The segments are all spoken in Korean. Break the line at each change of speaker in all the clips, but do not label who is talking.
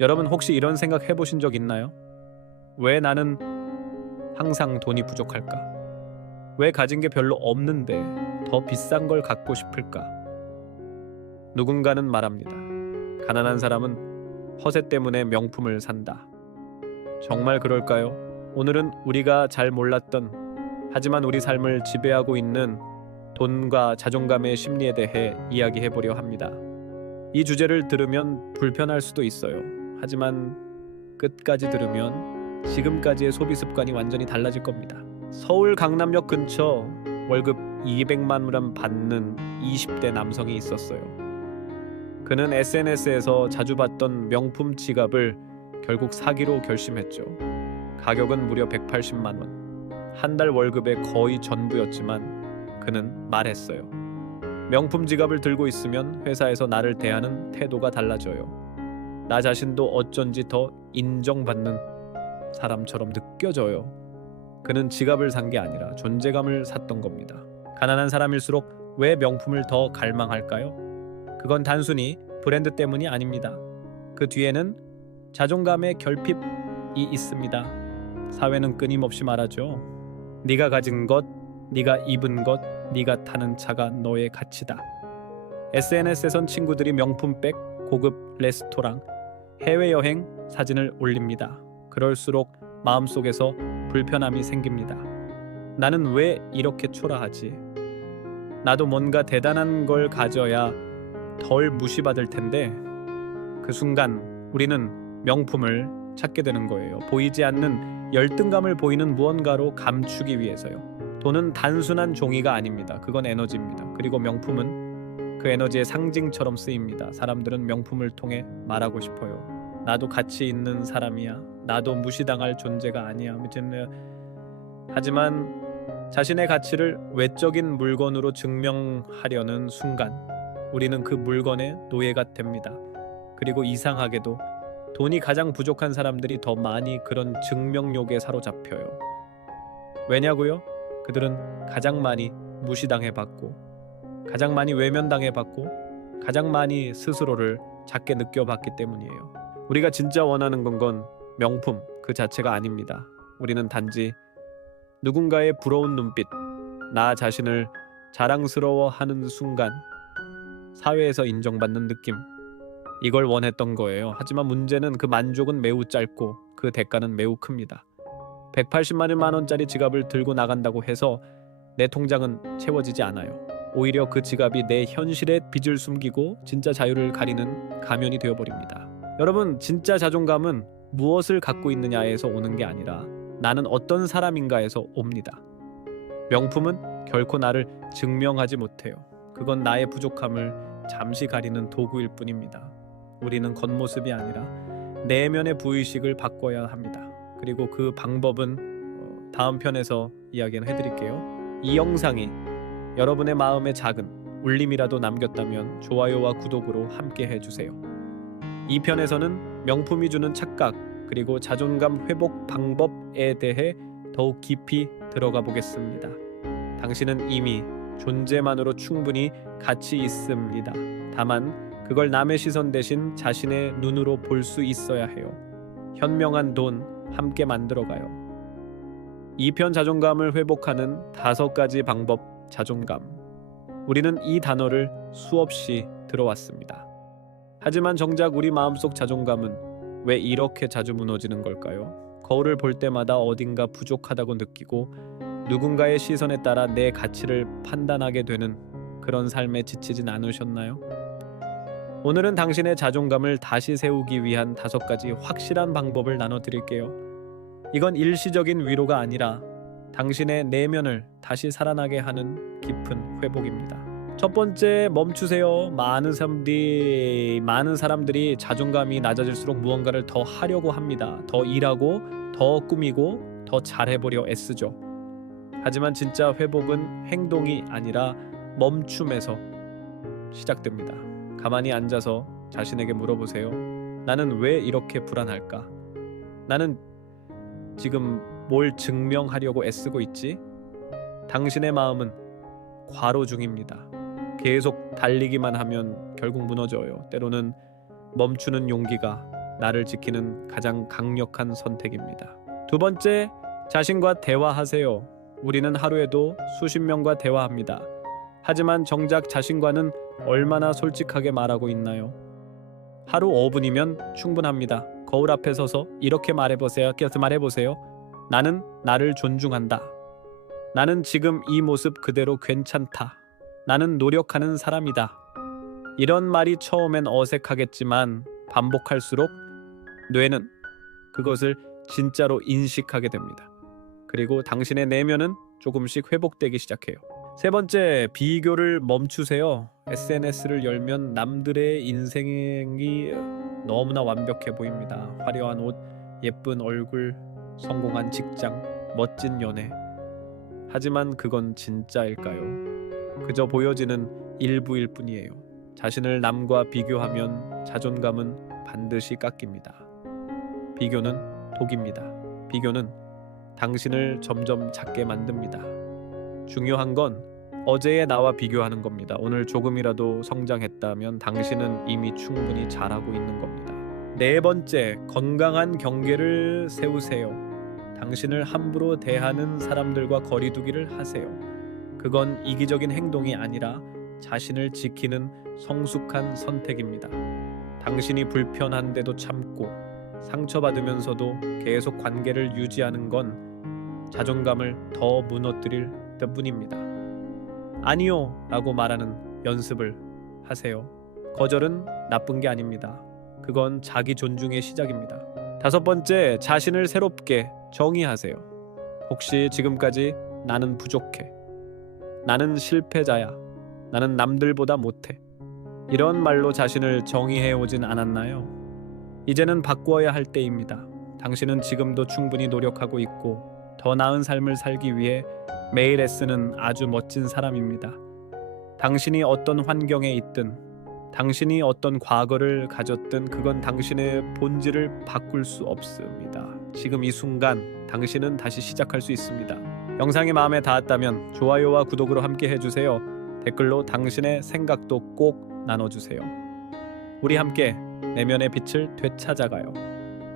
여러분 혹시 이런 생각 해보신 적 있나요? 왜 나는 항상 돈이 부족할까? 왜 가진 게 별로 없는데 더 비싼 걸 갖고 싶을까? 누군가는 말합니다. 가난한 사람은 허세 때문에 명품을 산다. 정말 그럴까요? 오늘은 우리가 잘 몰랐던 하지만 우리 삶을 지배하고 있는 돈과 자존감의 심리에 대해 이야기해 보려 합니다. 이 주제를 들으면 불편할 수도 있어요. 하지만 끝까지 들으면 지금까지의 소비 습관이 완전히 달라질 겁니다. 서울 강남역 근처 월급 200만 원 받는 20대 남성이 있었어요. 그는 SNS에서 자주 봤던 명품 지갑을 결국 사기로 결심했죠. 가격은 무려 180만 원. 한 달 월급의 거의 전부였지만 그는 말했어요. 명품 지갑을 들고 있으면 회사에서 나를 대하는 태도가 달라져요. 나 자신도 어쩐지 더 인정받는 사람처럼 느껴져요. 그는 지갑을 산 게 아니라 존재감을 샀던 겁니다. 가난한 사람일수록 왜 명품을 더 갈망할까요? 그건 단순히 브랜드 때문이 아닙니다. 그 뒤에는 자존감의 결핍이 있습니다. 사회는 끊임없이 말하죠. 네가 가진 것, 네가 입은 것, 네가 타는 차가 너의 가치다. SNS에선 친구들이 명품백, 고급 레스토랑, 해외여행 사진을 올립니다. 그럴수록 마음속에서 불편함이 생깁니다. 나는 왜 이렇게 초라하지? 나도 뭔가 대단한 걸 가져야 덜 무시받을 텐데 그 순간 우리는 명품을 찾게 되는 거예요. 보이지 않는 열등감을 보이는 무언가로 감추기 위해서요. 돈은 단순한 종이가 아닙니다. 그건 에너지입니다. 그리고 명품은 그 에너지의 상징처럼 쓰입니다. 사람들은 명품을 통해 말하고 싶어요. 나도 가치 있는 사람이야. 나도 무시당할 존재가 아니야. 아무튼 하지만 자신의 가치를 외적인 물건으로 증명하려는 순간 우리는 그 물건의 노예가 됩니다. 그리고 이상하게도 돈이 가장 부족한 사람들이 더 많이 그런 증명욕에 사로잡혀요. 왜냐고요? 그들은 가장 많이 무시당해 봤고 가장 많이 외면당해 봤고 가장 많이 스스로를 작게 느껴 봤기 때문이에요. 우리가 진짜 원하는 건 건 명품 그 자체가 아닙니다. 우리는 단지 누군가의 부러운 눈빛, 나 자신을 자랑스러워하는 순간 사회에서 인정받는 느낌 이걸 원했던 거예요. 하지만 문제는 그 만족은 매우 짧고 그 대가는 매우 큽니다. 180만 원짜리 지갑을 들고 나간다고 해서 내 통장은 채워지지 않아요. 오히려 그 지갑이 내 현실의 빚을 숨기고 진짜 자유를 가리는 가면이 되어버립니다. 여러분, 진짜 자존감은 무엇을 갖고 있느냐에서 오는 게 아니라 나는 어떤 사람인가에서 옵니다. 명품은 결코 나를 증명하지 못해요. 그건 나의 부족함을 잠시 가리는 도구일 뿐입니다. 우리는 겉모습이 아니라 내면의 부의식을 바꿔야 합니다. 그리고 그 방법은 어, 다음 편에서 이야기는 해드릴게요. 이 영상이 여러분의 마음에 작은 울림이라도 남겼다면 좋아요와 구독으로 함께 해주세요. 이 편에서는 명품이 주는 착각 그리고 자존감 회복 방법에 대해 더욱 깊이 들어가 보겠습니다. 당신은 이미 존재만으로 충분히 가치 있습니다. 다만 그걸 남의 시선 대신 자신의 눈으로 볼 수 있어야 해요. 현명한 돈 함께 만들어가요. 이편 자존감을 회복하는 다섯 가지 방법 자존감. 우리는 이 단어를 수없이 들어왔습니다. 하지만 정작 우리 마음속 자존감은 왜 이렇게 자주 무너지는 걸까요? 거울을 볼 때마다 어딘가 부족하다고 느끼고 누군가의 시선에 따라 내 가치를 판단하게 되는 그런 삶에 지치진 않으셨나요? 오늘은 당신의 자존감을 다시 세우기 위한 다섯 가지 확실한 방법을 나눠 드릴게요. 이건 일시적인 위로가 아니라 당신의 내면을 다시 살아나게 하는 깊은 회복입니다. 첫 번째 멈추세요. 많은 사람들이 많은 사람들이 자존감이 낮아질수록 무언가를 더 하려고 합니다. 더 일하고 더 꾸미고 더 잘해보려 애쓰죠. 하지만 진짜 회복은 행동이 아니라 멈춤에서 시작됩니다. 가만히 앉아서 자신에게 물어보세요. 나는 왜 이렇게 불안할까? 나는 지금 뭘 증명하려고 애쓰고 있지? 당신의 마음은 과로 중입니다. 계속 달리기만 하면 결국 무너져요. 때로는 멈추는 용기가 나를 지키는 가장 강력한 선택입니다. 두 번째, 자신과 대화하세요. 우리는 하루에도 수십 명과 대화합니다. 하지만 정작 자신과는 얼마나 솔직하게 말하고 있나요? 하루 5분이면 충분합니다. 거울 앞에 서서 이렇게 말해보세요. 이렇게 말해보세요. 나는 나를 존중한다. 나는 지금 이 모습 그대로 괜찮다. 나는 노력하는 사람이다. 이런 말이 처음엔 어색하겠지만 반복할수록 뇌는 그것을 진짜로 인식하게 됩니다. 그리고 당신의 내면은 조금씩 회복되기 시작해요. 세 번째, 비교를 멈추세요. SNS를 열면 남들의 인생이 너무나 완벽해 보입니다. 화려한 옷, 예쁜 얼굴, 성공한 직장, 멋진 연애. 하지만 그건 진짜일까요? 그저 보여지는 일부일 뿐이에요. 자신을 남과 비교하면 자존감은 반드시 깎입니다. 비교는 독입니다. 비교는 당신을 점점 작게 만듭니다. 중요한 건 어제의 나와 비교하는 겁니다. 오늘 조금이라도 성장했다면 당신은 이미 충분히 잘하고 있는 겁니다. 네 번째, 건강한 경계를 세우세요. 당신을 함부로 대하는 사람들과 거리두기를 하세요. 그건 이기적인 행동이 아니라 자신을 지키는 성숙한 선택입니다. 당신이 불편한데도 참고 상처받으면서도 계속 관계를 유지하는 건 자존감을 더 무너뜨릴 뿐입니다. 아니요 라고 말하는 연습을 하세요. 거절은 나쁜 게 아닙니다. 그건 자기 존중의 시작입니다. 다섯 번째, 자신을 새롭게 정의하세요. 혹시 지금까지 나는 부족해. 나는 실패자야. 나는 남들보다 못해. 이런 말로 자신을 정의해 오진 않았나요? 이제는 바꾸어야 할 때입니다. 당신은 지금도 충분히 노력하고 있고 더 나은 삶을 살기 위해 매일 애쓰는 아주 멋진 사람입니다. 당신이 어떤 환경에 있든 당신이 어떤 과거를 가졌든 그건 당신의 본질을 바꿀 수 없습니다. 지금 이 순간 당신은 다시 시작할 수 있습니다. 영상이 마음에 닿았다면 좋아요와 구독으로 함께 해주세요. 댓글로 당신의 생각도 꼭 나눠주세요. 우리 함께 내면의 빛을 되찾아가요.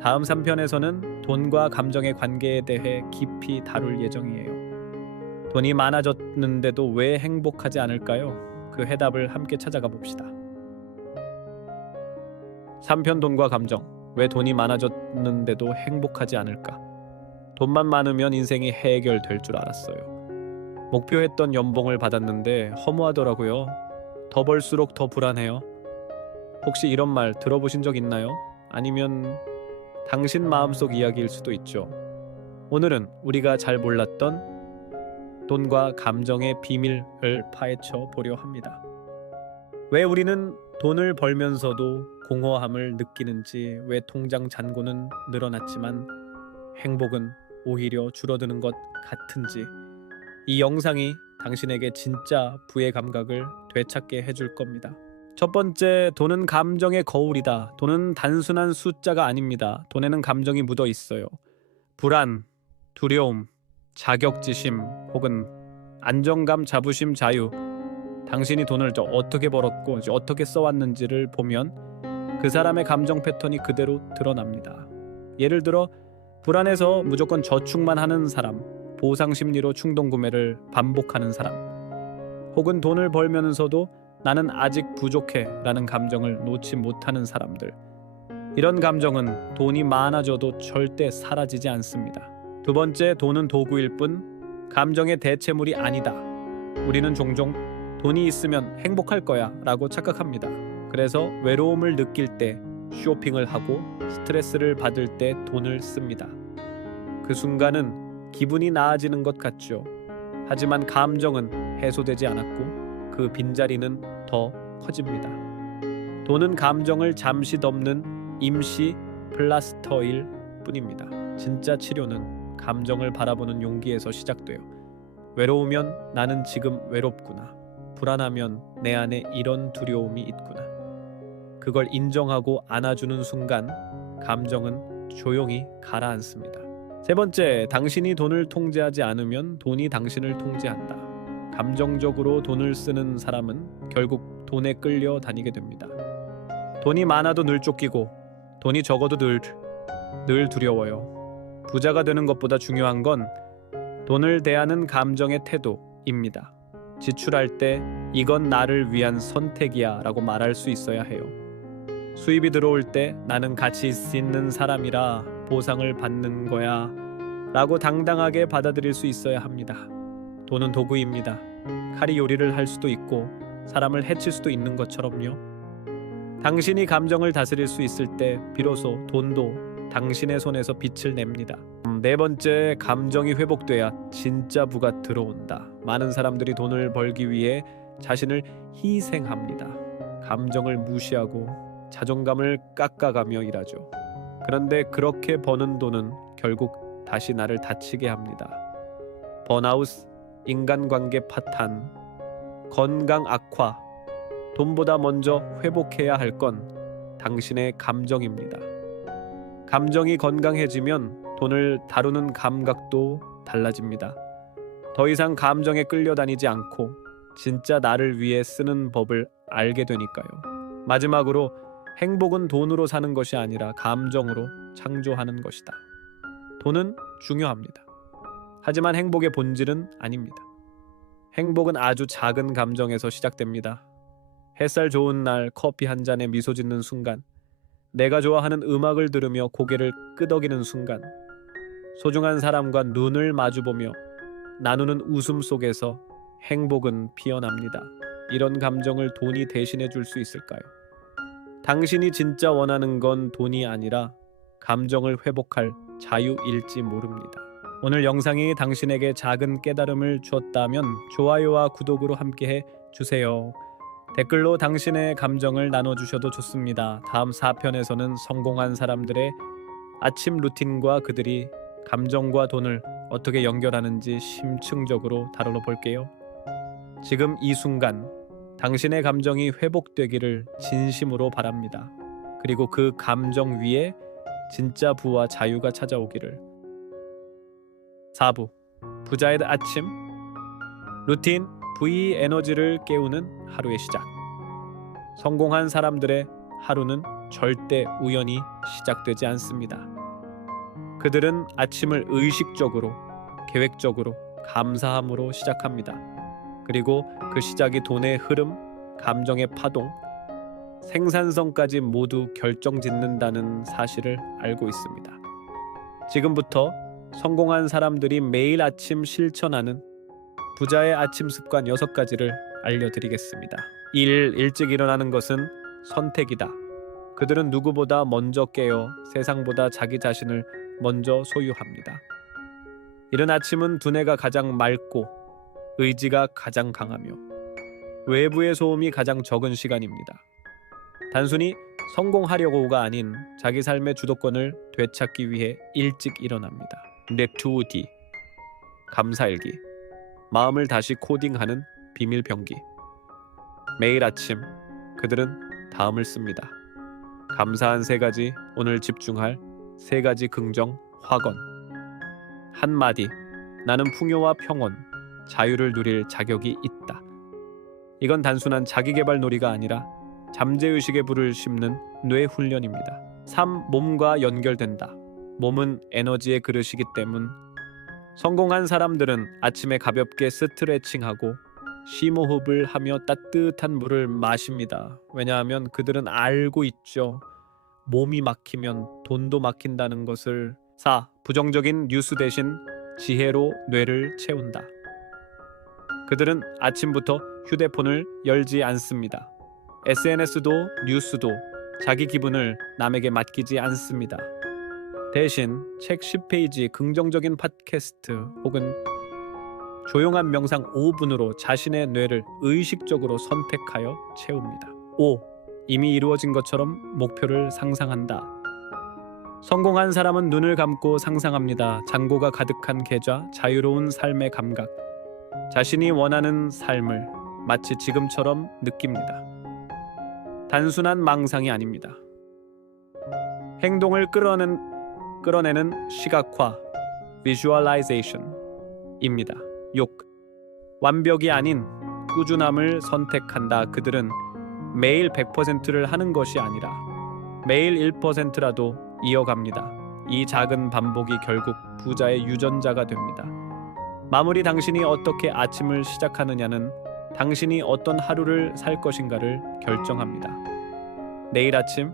다음 3편에서는 돈과 감정의 관계에 대해 깊이 다룰 예정이에요. 돈이 많아졌는데도 왜 행복하지 않을까요? 그 해답을 함께 찾아가 봅시다. 3편 돈과 감정. 왜 돈이 많아졌는데도 행복하지 않을까? 돈만 많으면 인생이 해결될 줄 알았어요. 목표했던 연봉을 받았는데 허무하더라고요. 더 벌수록 더 불안해요. 혹시 이런 말 들어보신 적 있나요? 아니면 당신 마음속 이야기일 수도 있죠. 오늘은 우리가 잘 몰랐던 돈과 감정의 비밀을 파헤쳐 보려 합니다. 왜 우리는 돈을 벌면서도 공허함을 느끼는지, 왜 통장 잔고는 늘어났지만 행복은 오히려 줄어드는 것 같은지, 이 영상이 당신에게 진짜 부의 감각을 되찾게 해줄 겁니다. 첫 번째, 돈은 감정의 거울이다. 돈은 단순한 숫자가 아닙니다. 돈에는 감정이 묻어 있어요. 불안, 두려움, 자격지심 혹은 안정감, 자부심, 자유. 당신이 돈을 저 어떻게 벌었고 어떻게 써왔는지를 보면 그 사람의 감정 패턴이 그대로 드러납니다. 예를 들어 불안해서 무조건 저축만 하는 사람, 보상 심리로 충동 구매를 반복하는 사람, 혹은 돈을 벌면서도 나는 아직 부족해 라는 감정을 놓지 못하는 사람들. 이런 감정은 돈이 많아져도 절대 사라지지 않습니다. 두 번째, 돈은 도구일 뿐 감정의 대체물이 아니다. 우리는 종종 돈이 있으면 행복할 거야 라고 착각합니다. 그래서 외로움을 느낄 때 쇼핑을 하고 스트레스를 받을 때 돈을 씁니다. 그 순간은 기분이 나아지는 것 같죠. 하지만 감정은 해소되지 않았고 그 빈자리는 더 커집니다. 돈은 감정을 잠시 덮는 임시 플라스터일 뿐입니다. 진짜 치료는 감정을 바라보는 용기에서 시작돼요. 외로우면 나는 지금 외롭구나. 불안하면 내 안에 이런 두려움이 있구나. 그걸 인정하고 안아주는 순간 감정은 조용히 가라앉습니다. 세 번째, 당신이 돈을 통제하지 않으면 돈이 당신을 통제한다. 감정적으로 돈을 쓰는 사람은 결국 돈에 끌려 다니게 됩니다. 돈이 많아도 늘 쫓기고 돈이 적어도 늘, 늘 두려워요. 부자가 되는 것보다 중요한 건 돈을 대하는 감정의 태도입니다. 지출할 때 이건 나를 위한 선택이야 라고 말할 수 있어야 해요. 수입이 들어올 때 나는 가치 있는 사람이라 보상을 받는 거야 라고 당당하게 받아들일 수 있어야 합니다. 돈은 도구입니다. 칼이 요리를 할 수도 있고 사람을 해칠 수도 있는 것처럼요. 당신이 감정을 다스릴 수 있을 때 비로소 돈도 당신의 손에서 빛을 냅니다. 음, 네 번째, 감정이 회복돼야 진짜 부가 들어온다. 많은 사람들이 돈을 벌기 위해 자신을 희생합니다. 감정을 무시하고 자존감을 깎아가며 일하죠. 그런데 그렇게 버는 돈은 결국 다시 나를 다치게 합니다. 번아웃, 인간관계 파탄, 건강 악화, 돈보다 먼저 회복해야 할 건 당신의 감정입니다. 감정이 건강해지면 돈을 다루는 감각도 달라집니다. 더 이상 감정에 끌려다니지 않고 진짜 나를 위해 쓰는 법을 알게 되니까요. 마지막으로 행복은 돈으로 사는 것이 아니라 감정으로 창조하는 것이다. 돈은 중요합니다. 하지만 행복의 본질은 아닙니다. 행복은 아주 작은 감정에서 시작됩니다. 햇살 좋은 날 커피 한 잔에 미소 짓는 순간, 내가 좋아하는 음악을 들으며 고개를 끄덕이는 순간, 소중한 사람과 눈을 마주보며 나누는 웃음 속에서 행복은 피어납니다. 이런 감정을 돈이 대신해 줄 수 있을까요? 당신이 진짜 원하는 건 돈이 아니라 감정을 회복할 자유일지 모릅니다. 오늘 영상이 당신에게 작은 깨달음을 주었다면 좋아요와 구독으로 함께해 주세요. 댓글로 당신의 감정을 나눠주셔도 좋습니다. 다음 4편에서는 성공한 사람들의 아침 루틴과 그들이 감정과 돈을 어떻게 연결하는지 심층적으로 다뤄 볼게요. 지금 이 순간 당신의 감정이 회복되기를 진심으로 바랍니다. 그리고 그 감정 위에 진짜 부와 자유가 찾아오기를. 4부 부자의 아침 루틴 V 에너지를 깨우는 하루의 시작. 성공한 사람들의 하루는 절대 우연히 시작되지 않습니다. 그들은 아침을 의식적으로, 계획적으로, 감사함으로 시작합니다. 그리고 그 시작이 돈의 흐름, 감정의 파동, 생산성까지 모두 결정짓는다는 사실을 알고 있습니다. 지금부터 성공한 사람들이 매일 아침 실천하는 부자의 아침 습관 6가지를 알려드리겠습니다. 1. 일찍 일어나는 것은 선택이다. 그들은 누구보다 먼저 깨어 세상보다 자기 자신을 먼저 소유합니다. 이른 아침은 두뇌가 가장 맑고 의지가 가장 강하며 외부의 소음이 가장 적은 시간입니다. 단순히 성공하려고가 아닌 자기 삶의 주도권을 되찾기 위해 일찍 일어납니다. 넥투디 감사일기 마음을 다시 코딩하는 비밀 병기 매일 아침 그들은 다음을 씁니다. 감사한 세 가지 오늘 집중할 세 가지 긍정 확언 한마디 나는 풍요와 평온 자유를 누릴 자격이 있다. 이건 단순한 자기개발 놀이가 아니라 잠재의식의 불을 심는 뇌 훈련입니다. 3. 몸과 연결된다. 몸은 에너지의 그릇이기 때문 성공한 사람들은 아침에 가볍게 스트레칭하고 심호흡을 하며 따뜻한 물을 마십니다. 왜냐하면 그들은 알고 있죠. 몸이 막히면 돈도 막힌다는 것을 4. 부정적인 뉴스 대신 지혜로 뇌를 채운다. 그들은 아침부터 휴대폰을 열지 않습니다. SNS도 뉴스도 자기 기분을 남에게 맡기지 않습니다. 대신 책 10페이지 긍정적인 팟캐스트 혹은 조용한 명상 5분으로 자신의 뇌를 의식적으로 선택하여 채웁니다. 5. 이미 이루어진 것처럼 목표를 상상한다. 성공한 사람은 눈을 감고 상상합니다. 잔고가 가득한 계좌, 자유로운 삶의 감각, 자신이 원하는 삶을 마치 지금처럼 느낍니다. 단순한 망상이 아닙니다. 행동을 끌어낸, 끌어내는 시각화, visualization입니다. 6. 완벽이 아닌 꾸준함을 선택한다. 그들은 매일 100%를 하는 것이 아니라 매일 1%라도 이어갑니다. 이 작은 반복이 결국 부자의 유전자가 됩니다. 마무리 당신이 어떻게 아침을 시작하느냐는 당신이 어떤 하루를 살 것인가를 결정합니다. 내일 아침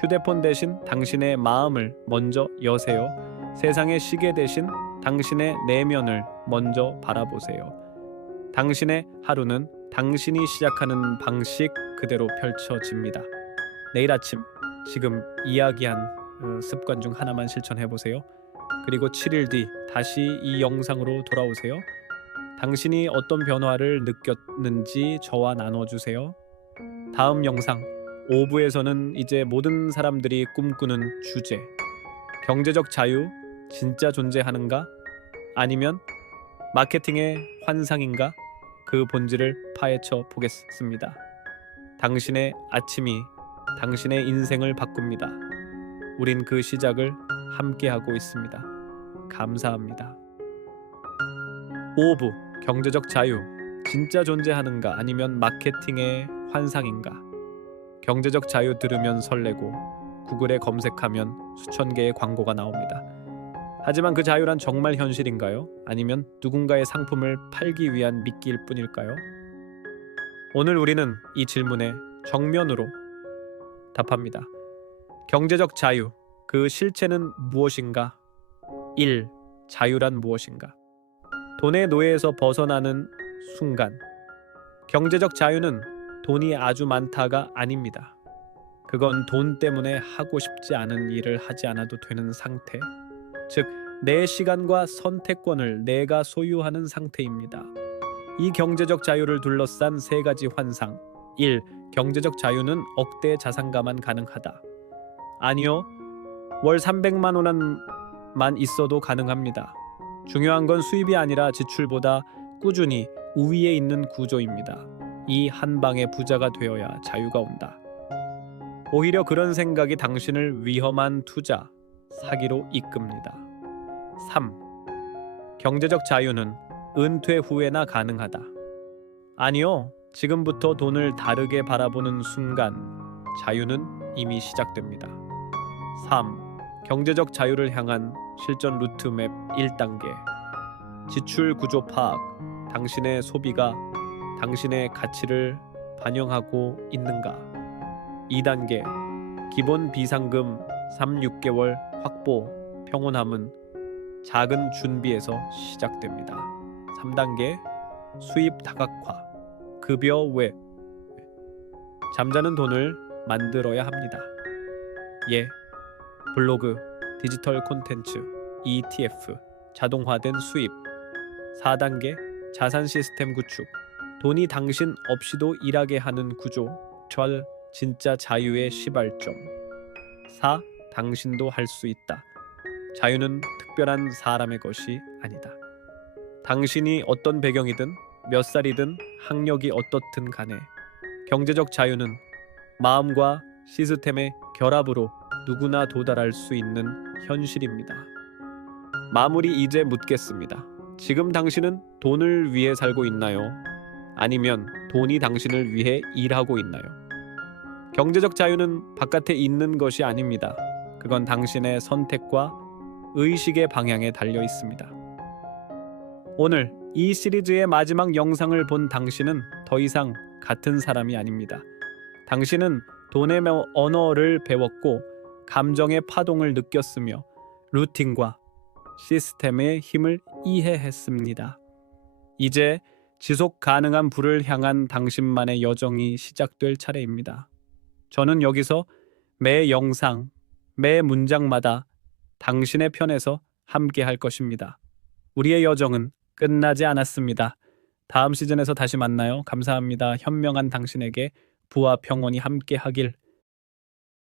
휴대폰 대신 당신의 마음을 먼저 여세요. 세상의 시계 대신 당신의 내면을 먼저 바라보세요. 당신의 하루는 당신이 시작하는 방식 그대로 펼쳐집니다. 내일 아침 지금 이야기한 어, 습관 중 하나만 실천해 보세요. 그리고 7일 뒤 다시 이 영상으로 돌아오세요. 당신이 어떤 변화를 느꼈는지 저와 나눠주세요. 다음 영상 5부에서는 이제 모든 사람들이 꿈꾸는 주제 경제적 자유 진짜 존재하는가? 아니면 마케팅의 환상인가? 그 본질을 파헤쳐 보겠습니다. 당신의 아침이 당신의 인생을 바꿉니다. 우린 그 시작을 함께하고 있습니다. 감사합니다. 5부 경제적 자유 진짜 존재하는가 아니면 마케팅의 환상인가? 경제적 자유 들으면 설레고 구글에 검색하면 수천 개의 광고가 나옵니다. 하지만 그 자유란 정말 현실인가요? 아니면 누군가의 상품을 팔기 위한 미끼일 뿐일까요? 오늘 우리는 이 질문에 정면으로 답합니다. 경제적 자유, 그 실체는 무엇인가? 1. 자유란 무엇인가? 돈의 노예에서 벗어나는 순간. 경제적 자유는 돈이 아주 많다가 아닙니다. 그건 돈 때문에 하고 싶지 않은 일을 하지 않아도 되는 상태. 즉, 내 시간과 선택권을 내가 소유하는 상태입니다. 이 경제적 자유를 둘러싼 세 가지 환상. 1. 경제적 자유는 억대 자산가만 가능하다. 아니요. 월 300만 원만 있어도 가능합니다. 중요한 건 수입이 아니라 지출보다 꾸준히 우위에 있는 구조입니다. 이 한 방에 부자가 되어야 자유가 온다. 오히려 그런 생각이 당신을 위험한 투자, 사기로 이끕니다. 3. 경제적 자유는 은퇴 후에나 가능하다. 아니요. 지금부터 돈을 다르게 바라보는 순간 자유는 이미 시작됩니다. 3. 경제적 자유를 향한 실전 루트맵 1단계. 지출 구조 파악. 당신의 소비가 당신의 가치를 반영하고 있는가? 2단계. 기본 비상금 3, 6개월 확보. 평온함은 작은 준비에서 시작됩니다. 3단계. 수입 다각화. 급여 외. 잠자는 돈을 만들어야 합니다. 예. 블로그, 디지털 콘텐츠, ETF, 자동화된 수입. 4단계 자산 시스템 구축. 돈이 당신 없이도 일하게 하는 구조. 절 진짜 자유의 시발점. 4. 당신도 할 수 있다. 자유는 특별한 사람의 것이 아니다. 당신이 어떤 배경이든 몇 살이든 학력이 어떻든 간에 경제적 자유는 마음과 시스템의 결합으로 누구나 도달할 수 있는 현실입니다. 마무리 이제 묻겠습니다. 지금 당신은 돈을 위해 살고 있나요? 아니면 돈이 당신을 위해 일하고 있나요? 경제적 자유는 바깥에 있는 것이 아닙니다. 그건 당신의 선택과 의식의 방향에 달려 있습니다. 오늘 이 시리즈의 마지막 영상을 본 당신은 더 이상 같은 사람이 아닙니다. 당신은 돈의 매- 언어를 배웠고 감정의 파동을 느꼈으며 루틴과 시스템의 힘을 이해했습니다. 이제 지속 가능한 불을 향한 당신만의 여정이 시작될 차례입니다. 저는 여기서 매 영상, 매 문장마다 당신의 편에서 함께 할 것입니다. 우리의 여정은 끝나지 않았습니다. 다음 시즌에서 다시 만나요. 감사합니다. 현명한 당신에게 부와 평온이 함께 하길